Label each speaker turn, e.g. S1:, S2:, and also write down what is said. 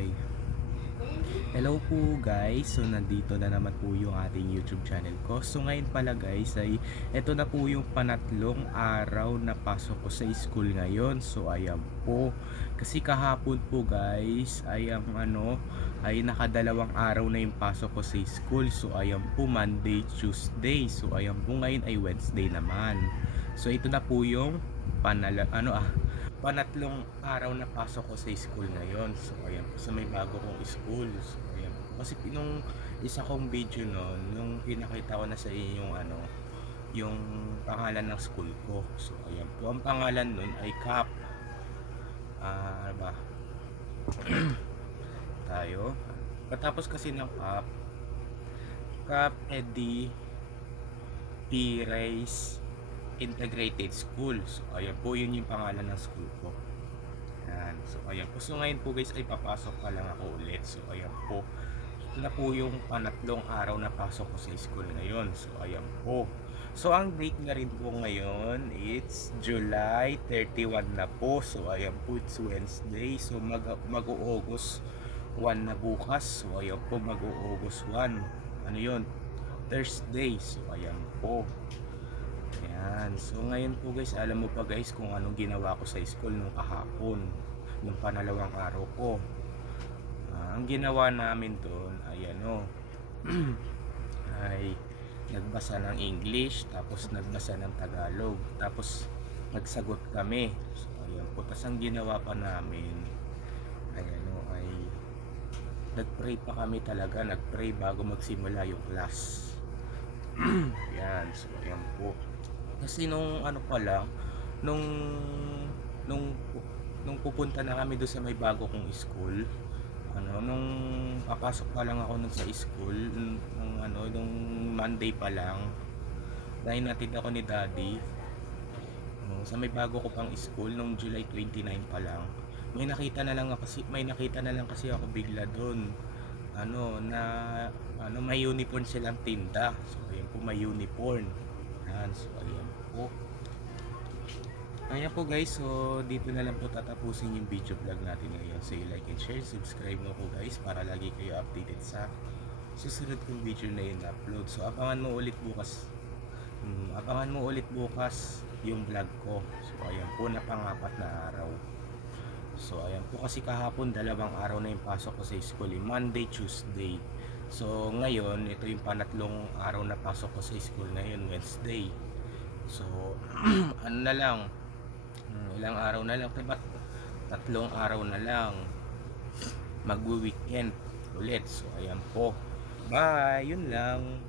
S1: Okay. Hello po guys. So nandito na naman po yung ating YouTube channel ko. So ngayon pala guys ay ito na po yung panatlong araw na pasok ko sa school ngayon. So ayan po. Kasi kahapon po guys ay ang ano ay nakadalawang araw na yung pasok ko sa school. So ayan po Monday, Tuesday. So ayan po ngayon ay Wednesday naman. So ito na po yung panala ano ah panatlong araw na pasok ko sa school ngayon. So, ayan po. So, may bago kong school. So, ayan. Kasi nung isa kong video noon, nung pinakita ko na sa inyo yung ano, yung pangalan ng school ko. So, ayan po. Ang pangalan nun ay CAP. Ah, ano ba? Tayo. Patapos kasi ng CAP, CAP Eddie P. Integrated School. So, ayan po, yun yung pangalan ng school ko. Ayan. So, ayan po. So, ngayon po guys, ay papasok pa lang ako ulit. So, ayan po. Ito na po yung panatlong araw na pasok ko sa school ngayon. So, ayan po. So, ang date nga rin po ngayon, it's July 31 na po. So, ayan po, it's Wednesday. So, mag- mag-August 1 na bukas. So, ayan po, mag-August 1. Ano yun? Thursday. So, ayan po. Ayan. So ngayon po guys, alam mo pa guys kung anong ginawa ko sa school nung kahapon, nung panalawang araw ko. Ah, ang ginawa namin doon ay ano, ay nagbasa ng English, tapos nagbasa ng Tagalog, tapos nagsagot kami. So ayan po. Tapos ang ginawa pa namin ay ano ay nagpray pa kami talaga, nagpray bago magsimula yung class. yan, so ayan po. Kasi nung ano pa lang, nung nung nung pupunta na kami doon sa may bago kong school, ano, nung papasok pa lang ako nun sa school, nung, ano, nung Monday pa lang, dahil natid ako ni Daddy, no, sa may bago ko pang school, nung July 29 pa lang, may nakita na lang ako kasi may nakita na lang kasi ako bigla doon. Ano na ano may uniform silang tinda. So ayun po may uniform yan so ayun po Ayan po guys, so dito na lang po tatapusin yung video vlog natin ngayon. So like and share, subscribe mo po guys para lagi kayo updated sa susunod kong video na yun upload. So abangan mo ulit bukas. Hmm, abangan mo ulit bukas yung vlog ko. So ayan po na pangapat na araw. So ayan po kasi kahapon dalawang araw na yung pasok ko sa school, eh, Monday, Tuesday. So ngayon, ito yung panatlong araw na pasok ko sa school ngayon, Wednesday. So ano na lang, hmm, ilang araw na lang, diba? Tatlong araw na lang. Magwi-weekend ulit. So ayan po. Bye, yun lang.